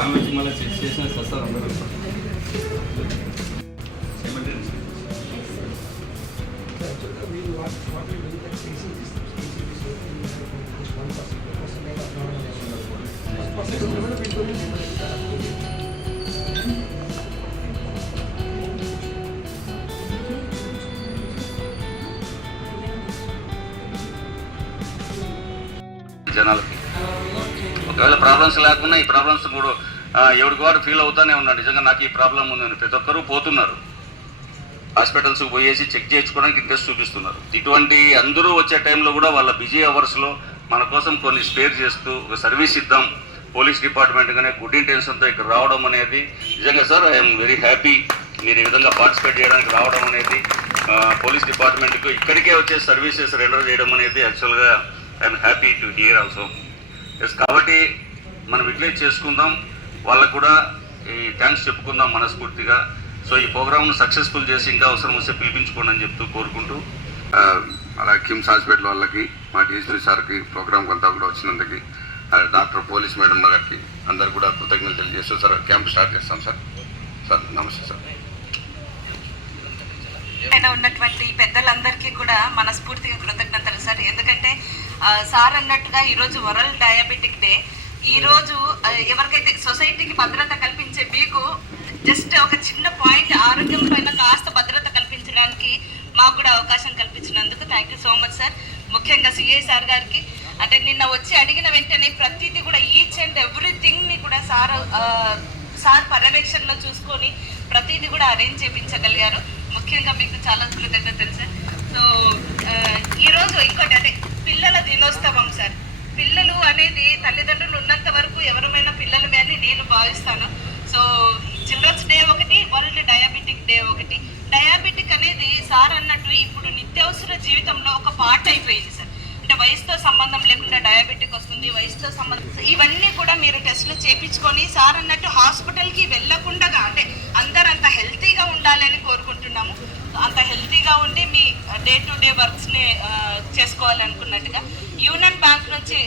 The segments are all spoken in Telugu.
ఆమె వచ్చి మళ్ళీ చెక్ చేసిన సస్తారు అందరూ. జనాలకి. ఒకవేళ ప్రాబ్లమ్స్ లేకుండా ఈ ప్రాబ్లమ్స్ కూడా ఎవరికి వారు ఫీల్ అవుతానే ఉన్నాడు. నిజంగా నాకు ఈ ప్రాబ్లం ఉందని ప్రతి ఒక్కరూ పోతున్నారు. హాస్పిటల్స్ పోయేసి చెక్ చేయించుకోవడానికి ఇంట్రెస్ట్ చూపిస్తున్నారు. ఇటువంటి అందరూ వచ్చే టైంలో కూడా వాళ్ళ బిజీ అవర్స్లో మన కోసం కొన్ని స్పేర్ చేస్తూ ఒక సర్వీస్ ఇద్దాం. పోలీస్ డిపార్ట్మెంట్ కానీ గుడ్ ఇంటెన్షన్తో ఇక్కడ రావడం అనేది నిజంగా సార్ ఐఎమ్ వెరీ హ్యాపీ మీరు ఈ విధంగా పార్టిసిపేట్ చేయడానికి రావడం అనేది పోలీస్ డిపార్ట్మెంట్కు ఇక్కడికే వచ్చే సర్వీసెస్ రెండర్ చేయడం అనేది యాక్చువల్గా I'm happy to hear also కాబట్టి మనం ఇట్లే చేసుకుందాం. వాళ్ళకు కూడా ఈ థ్యాంక్స్ చెప్పుకుందాం మనస్ఫూర్తిగా. సో ఈ ప్రోగ్రామ్ను సక్సెస్ఫుల్ చేసి ఇంకా అవసరం వస్తే పిలిపించుకోండి అని చెప్తూ కోరుకుంటూ. ఆ, అలాగే కిమ్స్ హాస్పిటల్ వాళ్ళకి మా డిఎస్పీ సార్కి ప్రోగ్రామ్ అంతా కూడా వచ్చినందుకు డాక్టర్ పోలీస్ మేడం గారికి అందరు కూడా కృతజ్ఞతలు తెలియజేస్తూ సార్ క్యాంప్ స్టార్ట్ చేస్తాం సార్. సార్ నమస్తే సార్. ఉన్నటువంటి పెద్దలందరికీ కూడా మనస్ఫూర్తిగా కృతజ్ఞతలు సార్. సార్ అన్నట్టుగా ఈరోజు వరల్డ్ డయాబెటిక్ డే. ఈరోజు ఎవరికైతే సొసైటీకి భద్రత కల్పించే మీకు జస్ట్ ఒక చిన్న పాయింట్ ఆరోగ్యం పైన కాస్త భద్రత కల్పించడానికి మాకు కూడా అవకాశం కల్పించినందుకు thank you so much sir ముఖ్యంగా సిఐ సార్ గారికి. అంటే నిన్న వచ్చి అడిగిన వెంటనే ప్రతిదీ కూడా ఈచ్ అండ్ ఎవ్రీథింగ్ని కూడా సార్ సార్ పర్యవేక్షణలో చూసుకొని ప్రతిదీ కూడా అరేంజ్ చేయించగలిగారు. ముఖ్యంగా మీకు చాలా కృతజ్ఞతలు సార్ సో ఈరోజు ఇంకోటి అంటే పిల్లల దినోత్సవం సార్. పిల్లలు అనేది తల్లిదండ్రులు ఉన్నంత వరకు ఎవరమైనా పిల్లలమే అని నేను భావిస్తాను. సో చిల్డ్రన్స్ డే ఒకటి వరల్డ్ డయాబెటిక్ డే ఒకటి. డయాబెటిక్ అనేది సార్ అన్నట్టు ఇప్పుడు నిత్యావసర జీవితంలో ఒక పార్ట్ అయిపోయింది సార్. అంటే వయసుతో సంబంధం లేకుండా డయాబెటిక్ వస్తుంది వయసుతో సంబంధం ఇవన్నీ కూడా మీరు టెస్టులు చేయించుకొని సార్ అన్నట్టు హాస్పిటల్ వెళ్ళకుండా అంటే అందరు అంత హెల్తీగా ఉండాలని కోరుకుంటున్నాము అంత హెల్తీగా ఉండి మీ డే టు డే వర్క్స్ని చేసుకోవాలి అనుకున్నట్టుగా యూనియన్ బ్యాంక్ నుంచి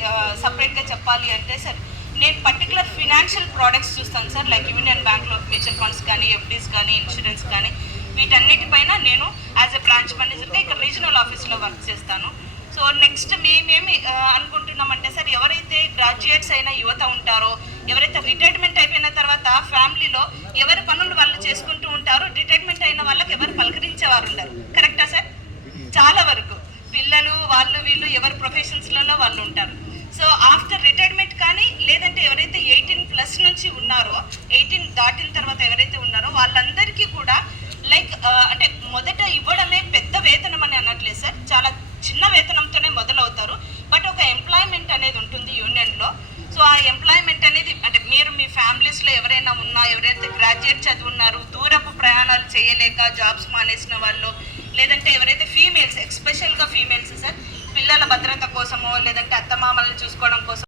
సపరేట్గా చెప్పాలి అంటే సార్ నేను పర్టికులర్ ఫినాన్షియల్ ప్రోడక్ట్స్ చూస్తాను సార్ లైక్ యూనియన్ బ్యాంక్లో మ్యూచువల్ ఫండ్స్ కానీ ఎఫ్డీస్ కానీ ఇన్సూరెన్స్ కానీ వీటన్నిటిపైన నేను యాజ్ ఎ బ్రాంచ్ మేనేజర్గా ఇక్కడ రీజనల్ ఆఫీస్లో వర్క్ చేస్తాను. సో నెక్స్ట్ మేమేమి అనుకుంటున్నామంటే సార్ ఎవరైతే గ్రాడ్యుయేట్స్ అయిన యువత ఉంటారో ఎవరైతే రిటైర్మెంట్ అయిపోయిన తర్వాత ఫ్యామిలీలో ఎవరి పనులు వాళ్ళు చేసుకుంటూ ఉంటారో రిటైర్మెంట్ అయిన వాళ్ళకి ఎవరు పలకరించేవారు ఉండరు. కరెక్టా సార్? చాలా వరకు. పిల్లలు వాళ్ళు వీళ్ళు ఎవరి ప్రొఫెషన్స్లలో వాళ్ళు ఉంటారు. సో ఆఫ్టర్ రిటైర్మెంట్ కానీ లేదంటే ఎవరైతే ఎయిటీన్ ప్లస్ నుంచి ఉన్నారో ఎయిటీన్ దాటిన తర్వాత ఎవరైతే ఉన్నారో వాళ్ళందరికీ కూడా లైక్ అంటే మొదట ఇవ్వడమే పెద్ద వేతనం అని అనట్లేదు సార్. చాలా చిన్న వేతనంతోనే మొదలవుతారు. బట్ ఒక ఎంప్లాయ్మెంట్ అనేది ఉంటుంది యూనియన్లో. సో ఆ ఎంప్లాయ్మెంట్ అనేది అంటే మీరు మీ ఫ్యామిలీస్లో ఎవరైనా ఉన్నా ఎవరైతే గ్రాడ్యుయేట్ చదువున్నారు దూరపు ప్రయాణాలు చేయలేక జాబ్స్ మానేసిన వాళ్ళు లేదంటే ఎవరైతే ఫీ ఎస్పెషల్గా ఫీమేల్స్ సార్? పిల్లల భద్రత కోసమో లేదంటే అత్తమామలను చూసుకోవడం కోసం